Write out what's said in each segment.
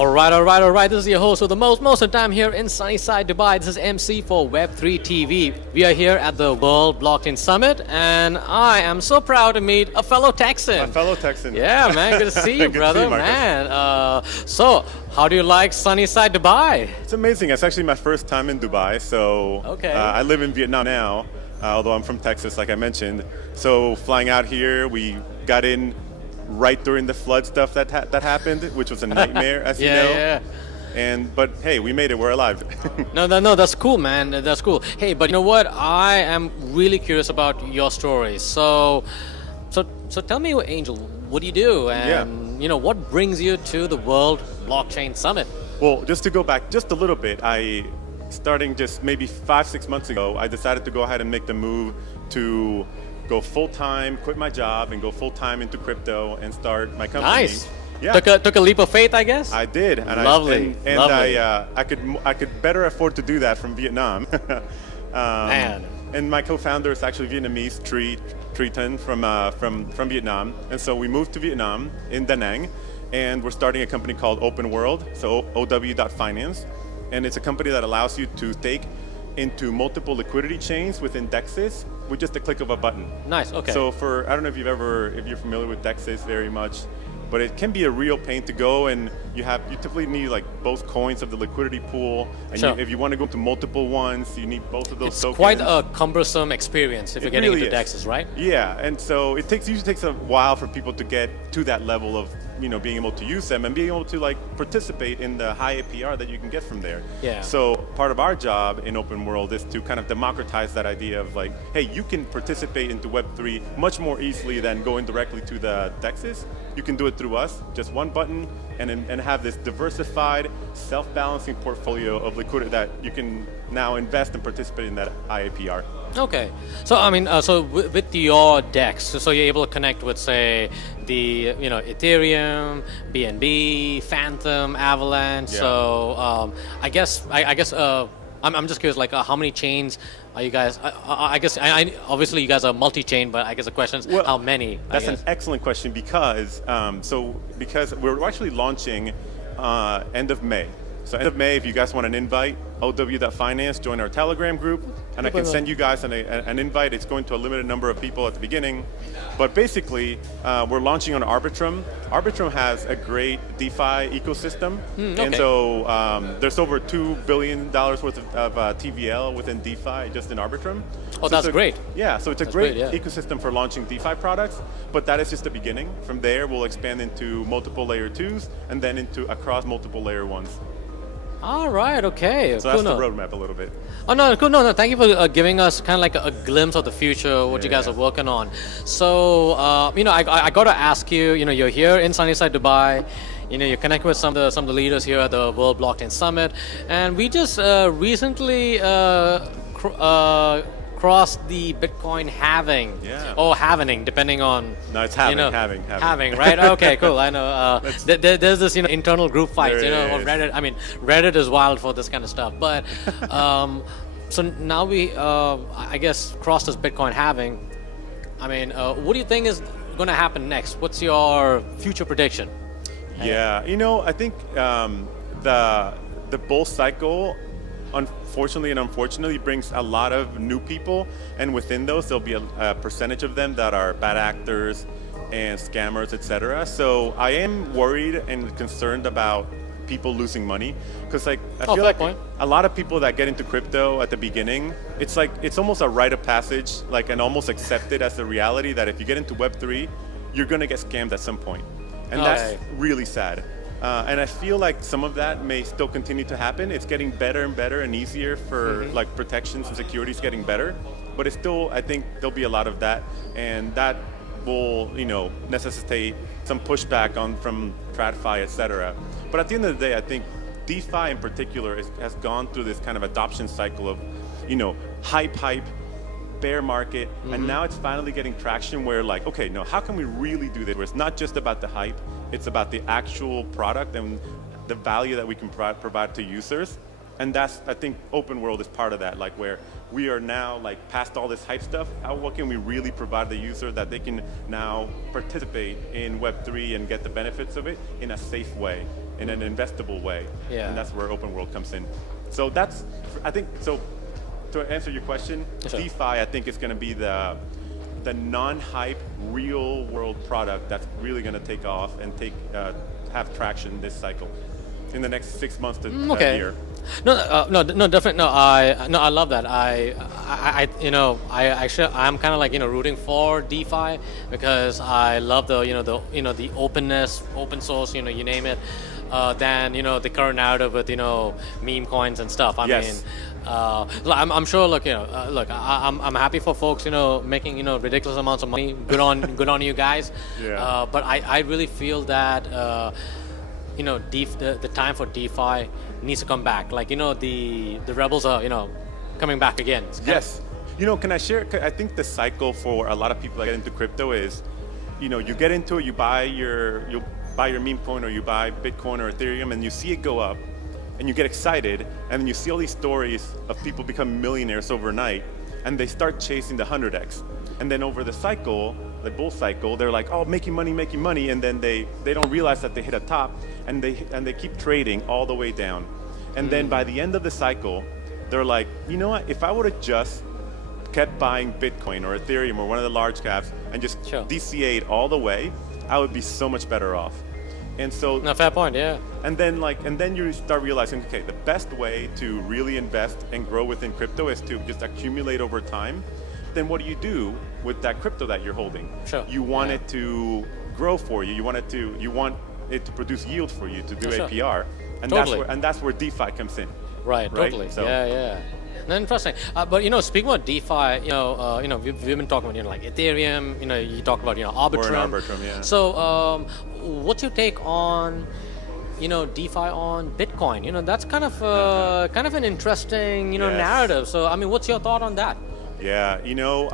All right. This is your host with the most of the time here in Sunnyside, Dubai. This is MC for Web3 TV. We are here at the World Blockchain Summit, and I am so proud to meet a fellow Texan. My fellow Texan. Yeah, man. Good to see you, Good to brother. see you, Marcus. Man. So, how do you like Sunnyside, Dubai? It's amazing. It's actually my first time in Dubai. So Okay. I live in Vietnam now, although I'm from Texas, like I mentioned. So flying out here, we got in right during the flood stuff that happened, which was a nightmare, as you know. Yeah. But hey, we made it. We're alive. No, that's cool, man. That's cool. Hey, but you know what? I am really curious about your story. So tell me, Angel, what do you do, and what brings you to the World Blockchain Summit? Well, just to go back just a little bit, starting just maybe 5-6 months ago, I decided to go ahead and make the move to go full-time, quit my job, and go full-time into crypto and start my company. Nice. Yeah. Took a leap of faith, I guess. I did. And Lovely. Lovely. I could better afford to do that from Vietnam. Man. And my co-founder is actually Vietnamese, Triton from Vietnam. And so we moved to Vietnam in Da Nang, and we're starting a company called Open World, so OW.finance. And it's a company that allows you to stake into multiple liquidity chains within DEXs with just a click of a button. Nice. Okay. So I don't know if you're familiar with DEXs very much, but it can be a real pain to go, and you typically need like both coins of the liquidity pool, and Sure. if you want to go to multiple ones, you need both of those It's tokens. quite a cumbersome experience if you're getting really into is. DEXs, right? Yeah, and so it usually takes a while for people to get to that level of being able to use them and being able to like participate in the high APR that you can get from there. Yeah. So part of our job in Open World is to kind of democratize that idea of like, hey, you can participate into Web3 much more easily than going directly to the DEXs. You can do it through us, just one button, and have this diversified, self-balancing portfolio of liquidity that you can now invest and participate in that high APR. Okay. So I mean, with your DEX, so you're able to connect with, say, the Ethereum, BNB, Phantom, Avalanche. Yeah. So I guess I'm just curious, like how many chains are you guys? I guess obviously you guys are multi-chain, but I guess the question is how many? That's an excellent question because we're actually launching end of May. So end of May, if you guys want an invite, OW.finance, join our Telegram group, and I can send you guys an invite. It's going to a limited number of people at the beginning. But basically, we're launching on Arbitrum. Arbitrum has a great DeFi ecosystem. Okay. And so there's over $2 billion worth of TVL within DeFi just in Arbitrum. Oh, that's great. Yeah, so it's a That's great great, yeah. ecosystem for launching DeFi products, but that is just the beginning. From there, we'll expand into multiple layer 2s and then across multiple layer 1s. All right. Okay. So cool. that's the roadmap a little bit. Oh no, cool. No. Thank you for giving us kind of like a glimpse of the future, what you guys are working on. So, I got to ask you. You're here in Sunnyside, Dubai. You're connecting with some of the leaders here at the World Blockchain Summit, and we just recently crossed the Bitcoin halving. Yeah. Or halvening, depending on. No, it's halving. Halving, right? Okay, cool. I know. There's this internal group fight. There On is. Reddit. I mean, Reddit is wild for this kind of stuff. But so now we, I guess, crossed this Bitcoin halving. I mean, what do you think is going to happen next? What's your future prediction? Yeah, I think the bull cycle, unfortunately and unfortunately, brings a lot of new people, and within those there'll be a percentage of them that are bad actors and scammers, etc. So I am worried and concerned about people losing money, because I feel fair like point. a lot of people that get into crypto at the beginning, it's almost a rite of passage, and almost accepted as the reality that if you get into Web3, you're gonna get scammed at some point, and that's really sad. And I feel like some of that may still continue to happen. It's getting better and better and easier for protections and securities getting better, but it's still, I think there'll be a lot of that, and that will necessitate some pushback from TradFi, etc. But at the end of the day, I think DeFi in particular has gone through this kind of adoption cycle of hype, bear market, and now it's finally getting traction where okay, no, how can we really do this? Where it's not just about the hype, it's about the actual product and the value that we can provide to users. And that's, I think, Open World is part of that, where we are now past all this hype stuff. What can we really provide the user that they can now participate in Web3 and get the benefits of it in a safe way? in an investable way. Yeah. And that's where open world comes in. So that's, I think, so to answer your question, Sure. DeFi I think is going to be the non-hype real world product that's really going to take off and have traction this cycle in the next 6 months to a year. No, definitely. No, I love that. I'm kind of like rooting for DeFi because I love the openness, open source, you name it. Than the current narrative with meme coins and stuff. I Yes. mean, I'm sure. Look, I'm happy for folks making ridiculous amounts of money. Good on you guys. Yeah. But I really feel that the time for DeFi needs to come back. Like the rebels are coming back again. Yes. Can I share? I think the cycle for a lot of people that get into crypto is, you get into it, you buy your meme coin or you buy Bitcoin or Ethereum and you see it go up and you get excited and then you see all these stories of people becoming millionaires overnight and they start chasing the 100x. And then over the cycle, the bull cycle, they're like, oh, making money, and then they don't realize that they hit a top and they keep trading all the way down. And then by the end of the cycle, they're like, you know what, if I would have just kept buying Bitcoin or Ethereum or one of the large caps and just Sure. DCA'd all the way, I would be so much better off. And so, No, fair point. Yeah. and then you start realizing, okay, the best way to really invest and grow within crypto is to just accumulate over time. Then what do you do with that crypto that you're holding? Sure. You want it to grow for you. You want it to produce yield for you to do Sure. APR, and Totally. that's where DeFi comes in. Right, Right? totally. So- Yeah. No, interesting. But speaking about DeFi, we've been talking about like Ethereum. You talked about Arbitrum. Or an Arbitrum, yeah. So, what's your take on DeFi on Bitcoin? That's kind of an interesting Yes. narrative. So, I mean, what's your thought on that? Yeah,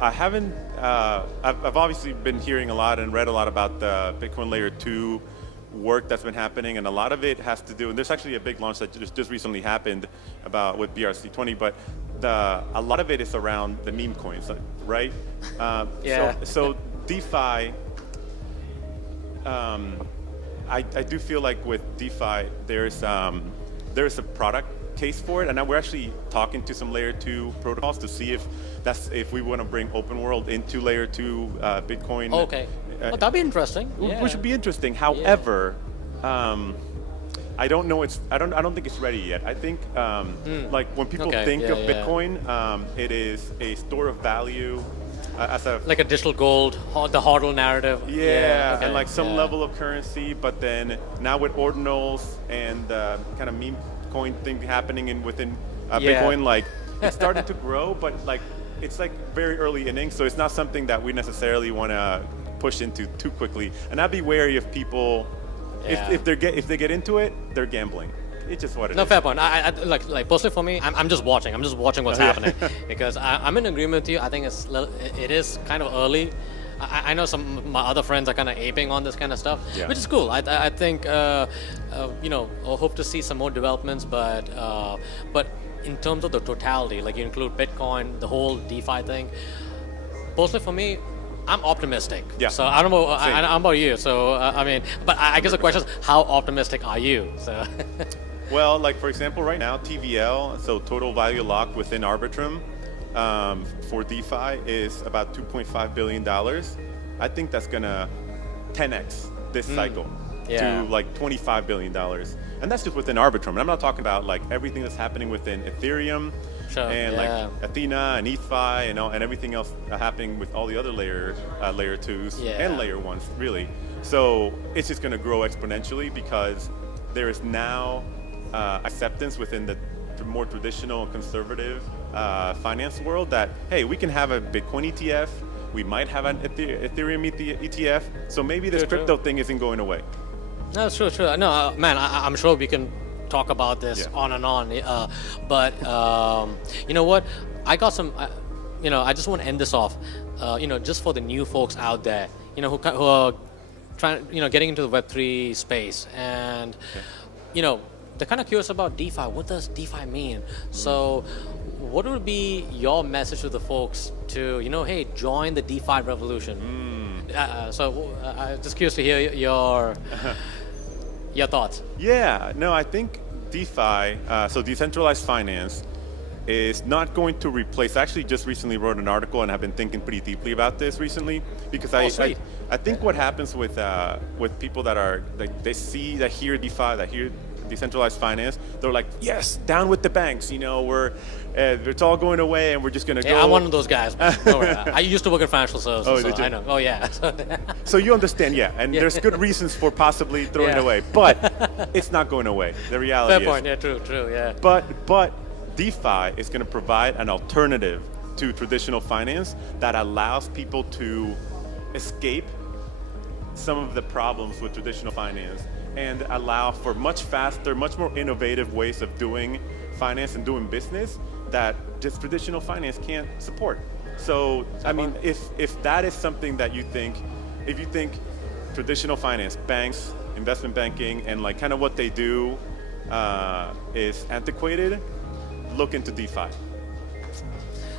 I haven't. I've obviously been hearing a lot and read a lot about the Bitcoin Layer 2 work that's been happening, and a lot of it has to do. And there's actually a big launch that just recently happened with BRC20, but a lot of it is around the meme coins, right? Yeah. So DeFi. I do feel like with DeFi, there's a product case for it, and now we're actually talking to some layer 2 protocols to see if we want to bring open world into layer 2 Bitcoin. Okay. That'd be interesting. Yeah. Which would be interesting. However, I don't know. I don't think it's ready yet. I think like when people Okay, think of yeah. Bitcoin, it is a store of value as a Like a digital gold, the HODL narrative. yeah, okay, and like some yeah. level of currency, but then now with ordinals and kind of meme coin thing happening within Yeah. Bitcoin, like it's starting to grow, but like it's like very early innings, so it's not something that we necessarily want to push into too quickly. And I'd be wary of people Yeah. if they get into it, they're gambling. It's just what it No, is. fair point. I like personally for me, I'm just watching. I'm just watching what's Yeah. happening because I'm in agreement with you. I think it is kind of early. I know some of my other friends are kind of aping on this kind of stuff, Yeah. which is cool. I think I hope to see some more developments, but in terms of the totality, like you include Bitcoin, the whole DeFi thing. Personally for me, I'm optimistic. Yeah. So I don't know. Same. I don't know about you. So I mean, but I guess the question is, how optimistic are you? So. Well, like for example, right now TVL, so total value locked within Arbitrum, for DeFi is about $2.5 billion. I think that's gonna 10x this cycle Yeah. to like $25 billion. And that's just within Arbitrum. And I'm not talking about like everything that's happening within Ethereum Sure, and yeah. like Athena and ETHFI and everything else happening with all the other layer 2s Yeah. and layer 1s, really. So it's just gonna grow exponentially because there is now acceptance within the more traditional and conservative finance world that, hey, we can have a Bitcoin ETF, we might have an Ethereum ETF, so maybe this True, true. crypto thing isn't going away. No, sure. No, man, I'm sure we can talk about this Yeah. on and on. But you know what? I got some. I just want to end this off. Just for the new folks out there, who are trying, getting into the Web3 space, and they're kind of curious about DeFi. What does DeFi mean? So, what would be your message to the folks to, hey, join the DeFi revolution? I'm just curious to hear Your thoughts? Yeah, no, I think DeFi, so decentralized finance, is not going to replace. I actually just recently wrote an article and have been thinking pretty deeply about this recently because I think what happens with people that are like that hear DeFi, that hear decentralized finance, they're like, yes, down with the banks. You know, it's all going away and we're just gonna go. Yeah, I'm one of those guys. No, I used to work in financial services, Oh, so did you? I know. Oh yeah. So you understand, yeah, and there's good reasons for possibly throwing it away, but it's not going away. The reality Fair is. point. Yeah, true. Yeah. But DeFi is going to provide an alternative to traditional finance that allows people to escape some of the problems with traditional finance and allow for much faster, much more innovative ways of doing finance and doing business that just traditional finance can't support. So, I mean, if that is something that you think, if you think traditional finance, banks, investment banking, and like kind of what they do is antiquated, look into DeFi.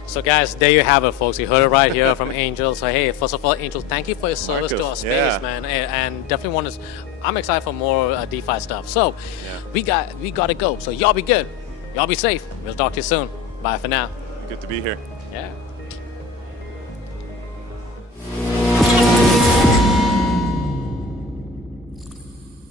So guys, there you have it, folks. You heard it right here from Angel. So hey, first of all, Angel, thank you for your service to our space, man. And definitely want to. I'm excited for more DeFi stuff. So we got to go. So y'all be good. Y'all be safe. We'll talk to you soon. Bye for now. Good to be here. Yeah.